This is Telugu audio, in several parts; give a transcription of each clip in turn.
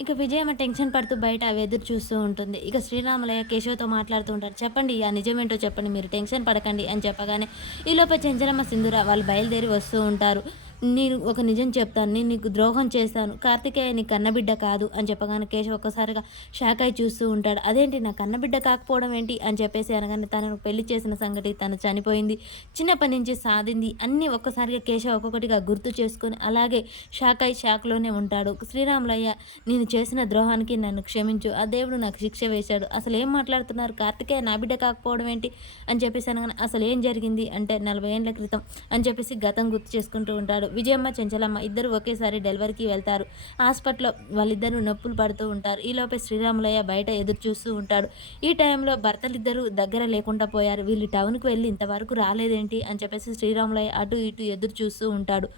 ఇక విజయమ్మ టెన్షన్ పడుతూ బయట అవి ఎదురు చూస్తూ ఉంటుంది. ఇక శ్రీరాములయ్య కేశవతో మాట్లాడుతూ ఉంటారు. "చెప్పండి ఆ నిజమేంటో చెప్పండి. మీరు టెన్షన్ పడకండి" అని చెప్పగానే ఈలోపే చెంచలమ్మ, సింధూర వాళ్ళు బయలుదేరి వస్తూ ఉంటారు. "నేను ఒక నిజం చెప్తాను. నేను నీకు ద్రోహం చేశాను. కార్తికేయ నీ కన్నబిడ్డ కాదు" అని చెప్పగానే కేశవ్ ఒక్కసారిగా షాక్ అయి చూస్తూ ఉంటాడు. "అదేంటి నా కన్నబిడ్డ కాకపోవడం ఏంటి?" అని చెప్పేసి అనగానే తనను పెళ్లి చేసిన సంగతి, తను చనిపోయింది, చిన్నప్పటి నుంచి సాధింది అన్నీ ఒక్కసారిగా కేశవ్ ఒక్కొక్కటిగా గుర్తు చేసుకొని అలాగే షాక్ అయి షాక్‌లోనే ఉంటాడు. శ్రీరాములయ్య, "నేను చేసిన ద్రోహానికి నన్ను క్షమించు. ఆ దేవుడు నాకు శిక్ష వేశాడు. అసలేం మాట్లాడుతున్నారు? కార్తికేయ నా బిడ్డ కాకపోవడం ఏంటి?" అని చెప్పేసి అనగానే, "అసలేం జరిగింది అంటే 40 ఏండ్ల క్రితం" అని చెప్పేసి గతం గుర్తు చేసుకుంటూ ఉంటాడు. విజయమ్మ, చెంచలమ్మ ఇద్దరు ఒకేసారి డెలివరీకి వెళ్తారు. హాస్పిటల్‌లో వాళ్ళిద్దరూ నొప్పులు పడుతూ ఉంటారు. ఈలోపే శ్రీరాములయ్య బయట ఎదురు చూస్తూ ఉంటాడు. ఈ టైంలో భర్తలిద్దరూ దగ్గర లేకుండా పోయారు. వీళ్ళు టౌన్‌కి వెళ్ళి ఇంతవరకు రాలేదేంటి అని చెప్పేసి శ్రీరాములయ్య అటు ఇటు ఎదురు చూస్తూ ఉంటాడు.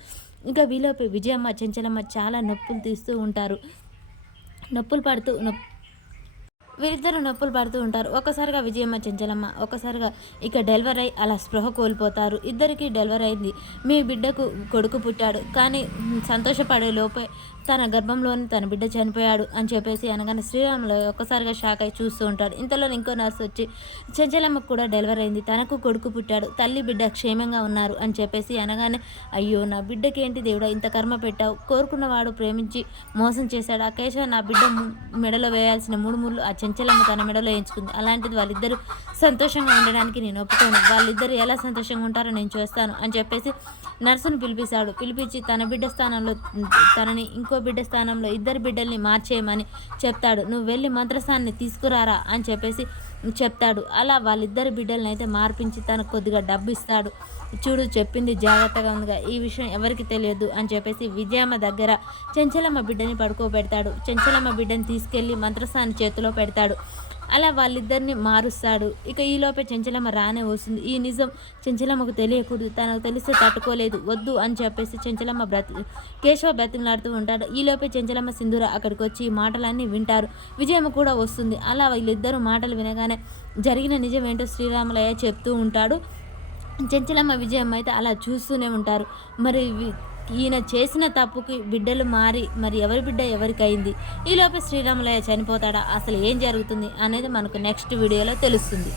ఇంకా ఈలోపే విజయమ్మ, చెంచలమ్మ చాలా నొప్పులు తీస్తూ ఉంటారు. నొప్పులు పడుతూ వీరిద్దరూ నొప్పులు పడుతూ ఉంటారు. ఒక్కసారిగా విజయమ్మ, చెంచలమ్మ ఒక్కసారిగా ఇక డెలివరీ అయ్యి అలా స్పృహ కోల్పోతారు. ఇద్దరికీ డెలివరీ అయింది. మీ బిడ్డకు కొడుకు పుట్టాడు. కానీ సంతోషపడే లోపే తన గర్భంలోని తన బిడ్డ చనిపోయాడు అని చెప్పేసి అనగానే శ్రీరాములు ఒక్కసారిగా షాక్ అయి చూస్తూ ఉంటాడు. ఇంతలో ఇంకో నర్సు వచ్చి, "చెంచలమ్మకు కూడా డెలివరీ అయింది. తనకు కొడుకు పుట్టాడు. తల్లి బిడ్డ క్షేమంగా ఉన్నారు" అని చెప్పేసి అనగానే, "అయ్యో నా బిడ్డకి ఏంటి దేవుడా ఇంత కర్మ పెట్టావు. కోరుకున్నవాడు ప్రేమించి మోసం చేశాడు. ఆ కేశవ నా బిడ్డ మెడలో వేయాల్సిన 3 ముళ్ళు ఆ చెంచలమ్మ తన మెడలో ఎంచుకుంది. అలాంటిది వాళ్ళిద్దరూ సంతోషంగా ఉండడానికి నేను ఒప్పుకోను. వాళ్ళిద్దరూ ఎలా సంతోషంగా ఉంటారో నేను చూస్తాను" అని చెప్పేసి నర్సును పిలిపిస్తాడు. పిలిపించి తన బిడ్డ స్థానంలో తనని, ఇంకో బిడ్డ స్థానంలో ఇద్దరు బిడ్డల్ని మార్చేయమని చెప్తాడు. "నువ్వు వెళ్ళి మంత్రసాన్ని తీసుకురారా" అని చెప్పేసి చెప్తాడు. అలా వాళ్ళిద్దరు బిడ్డలని అయితే మార్పించి తనకు కొద్దిగా డబ్బు ఇస్తాడు. "చూడు చెప్పింది జాగ్రత్తగా ఉందిగా, ఈ విషయం ఎవరికి తెలియదు" అని చెప్పేసి విజయమ్మ దగ్గర చెంచలమ్మ బిడ్డని పడుకోబెడతాడు. చెంచలమ్మ బిడ్డని తీసుకెళ్ళి మంత్రసాన్ని చేతిలో పెడతాడు. అలా వాళ్ళిద్దరిని మారుస్తాడు. ఇక ఈలోపే చెంచలమ్మ రానే వస్తుంది. ఈ నిజం చెంచలమ్మకు తెలియకూడదు. తనకు తెలిస్తే తట్టుకోలేదు. వద్దు అని చెప్పేసి చెంచలమ్మ కేశవ బ్రతిమలాడుతూ ఉంటాడు. ఈలోపే చెంచలమ్మ, సింధూర అక్కడికి వచ్చి ఈ మాటలన్నీ వింటారు. విజయమ్మ కూడా వస్తుంది. అలా వీళ్ళిద్దరూ మాటలు వినగానే జరిగిన నిజం ఏంటో శ్రీరాములయ్య చెప్తూ ఉంటాడు. చెంచలమ్మ, విజయమ్మ అయితే అలా చూస్తూనే ఉంటారు. మరి ఈయన చేసిన తప్పుకి బిడ్డలు మారి మరి ఎవరి బిడ్డ ఎవరికయింది? ఈలోపే శ్రీరాములయ్య చనిపోతాడా? అసలు ఏం జరుగుతుంది అనేది మనకు నెక్స్ట్ వీడియోలో తెలుస్తుంది.